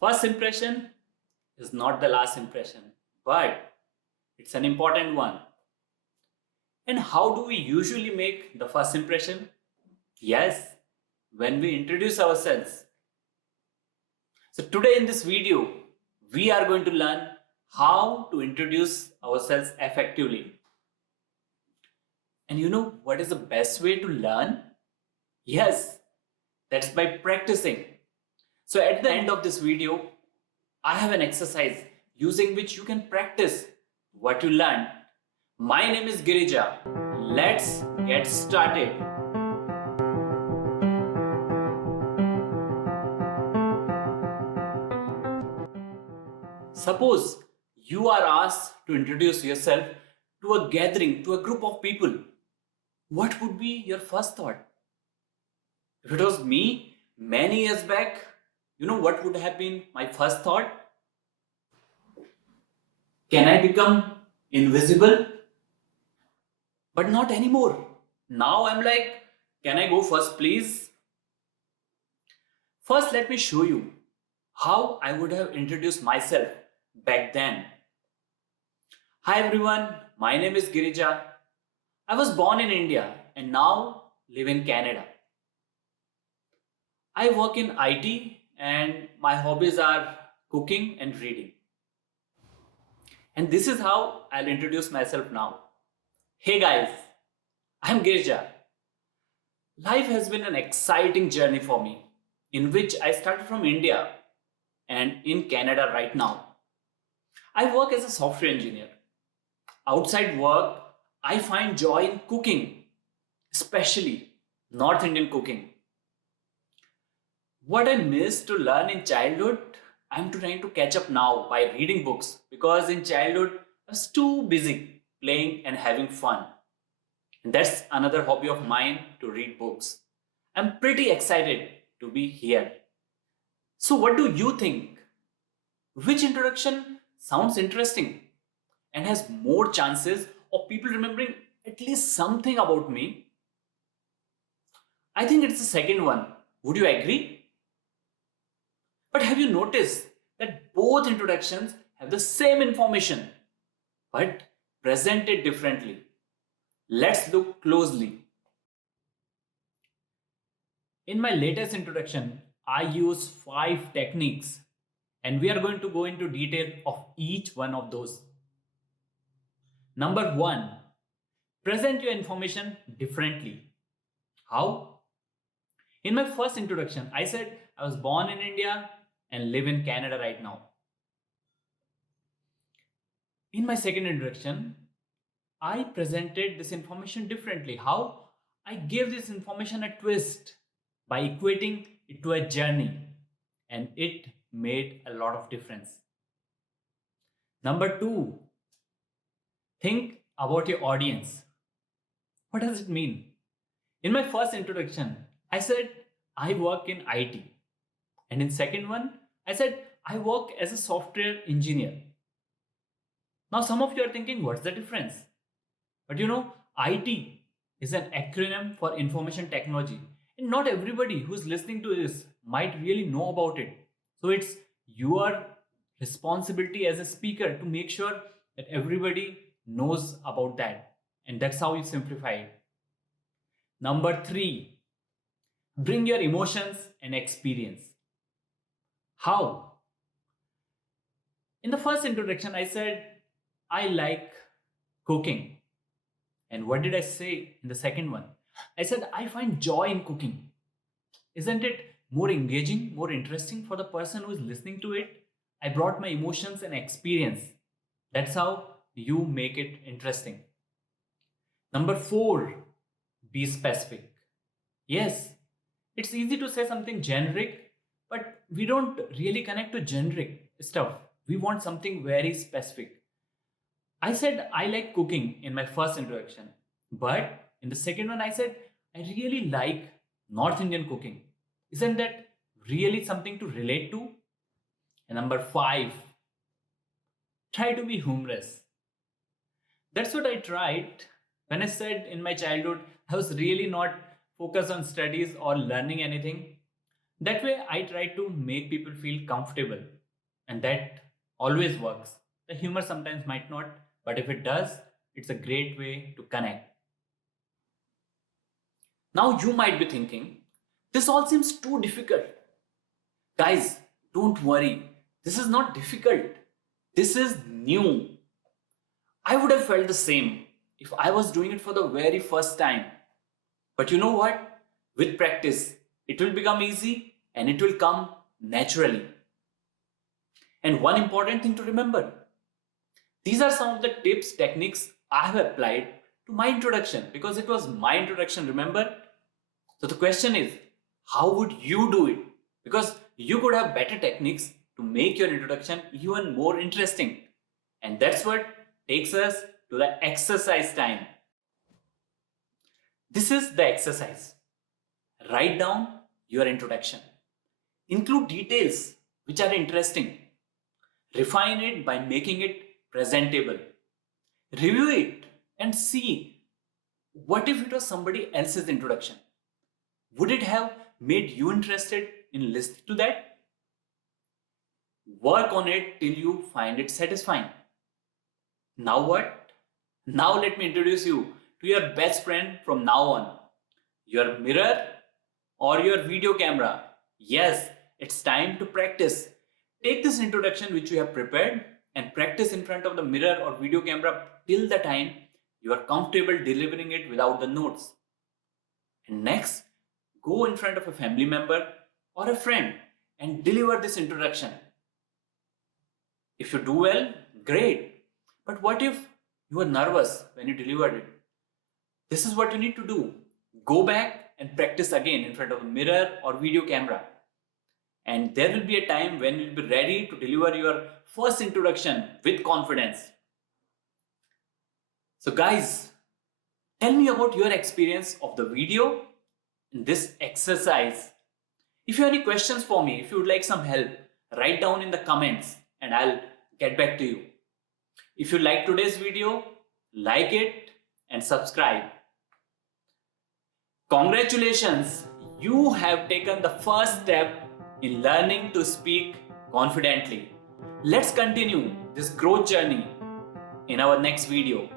First impression is not the last impression, but it's an important one. And how do we usually make the first impression? Yes, when we introduce ourselves. So today in this video, we are going to learn how to introduce ourselves effectively. And you know what is the best way to learn? Yes, that's by practicing. So at the end of this video, I have an exercise using which you can practice what you learned. My name is Girija. Let's get started. Suppose you are asked to introduce yourself to a gathering, to a group of people. What would be your first thought? If it was me many years back, you know what would have been my first thought? Can I become invisible? But not anymore. Now I'm like, can I go first, please? First, let me show you how I would have introduced myself back then. Hi everyone, my name is Girija. I was born in India and now live in Canada. I work in IT and my hobbies are cooking and reading. And this is how I'll introduce myself now. Hey guys, I'm Girija. Life has been an exciting journey for me, in which I started from India and in Canada right now. I work as a software engineer. Outside work, I find joy in cooking, especially North Indian cooking. What I missed to learn in childhood, I'm trying to catch up now by reading books because in childhood I was too busy playing and having fun. And that's another hobby of mine to read books. I'm pretty excited to be here. So, what do you think? Which introduction sounds interesting and has more chances of people remembering at least something about me? I think it's the second one. Would you agree? But have you noticed that both introductions have the same information but presented differently? Let's look closely. In my latest introduction, I use 5 techniques and we are going to go into detail of each one of those. Number 1, present your information differently. How? In my first introduction, I said I was born in India and live in Canada right now. In my second introduction, I presented this information differently. How? I gave this information a twist by equating it to a journey, and it made a lot of difference. Number 2, think about your audience. What does it mean? In my first introduction, I said I work in IT. And in second one, I said I work as a software engineer. Now some of you are thinking, what's the difference? But you know, IT is an acronym for information technology. And not everybody who's listening to this might really know about it. So it's your responsibility as a speaker to make sure that everybody knows about that. And that's how you simplify it. Number 3, bring your emotions and experience. How? In the first introduction, I said I like cooking. And what did I say in the second one? I said I find joy in cooking. Isn't it more engaging, more interesting for the person who is listening to it? I brought my emotions and experience. That's how you make it interesting. Number 4, be specific. Yes, it's easy to say something generic, but we don't really connect to generic stuff. We want something very specific. I said I like cooking in my first introduction, but in the second one, I said I really like North Indian cooking. Isn't that really something to relate to? And number 5, try to be humorous. That's what I tried when I said in my childhood I was really not focused on studies or learning anything. That way, I try to make people feel comfortable, and that always works. The humor sometimes might not, but if it does, it's a great way to connect. Now, you might be thinking, this all seems too difficult. Guys, don't worry. This is not difficult. This is new. I would have felt the same if I was doing it for the very first time. But you know what? With practice, it will become easy and it will come naturally. And one important thing to remember, these are some of the tips, techniques I have applied to my introduction because it was my introduction, remember? So the question is, how would you do it? Because you could have better techniques to make your introduction even more interesting. And that's what takes us to the exercise time. This is the exercise. Write down your introduction. Include details which are interesting. Refine it by making it presentable. Review it and see what if it was somebody else's introduction. Would it have made you interested in listening to that? Work on it till you find it satisfying. Now what? Now let me introduce you to your best friend from now on. Your mirror or your video camera. Yes, it's time to practice. Take this introduction which you have prepared and practice in front of the mirror or video camera till the time you are comfortable delivering it without the notes. And next, go in front of a family member or a friend and deliver this introduction. If you do well, great. But what if you were nervous when you delivered it? This is what you need to do. Go back and practice again in front of a mirror or video camera. And there will be a time when you'll be ready to deliver your first introduction with confidence. So guys, tell me about your experience of the video in this exercise. If you have any questions for me, if you would like some help, write down in the comments and I'll get back to you. If you like today's video, like it and subscribe. Congratulations, you have taken the first step in learning to speak confidently. Let's continue this growth journey in our next video.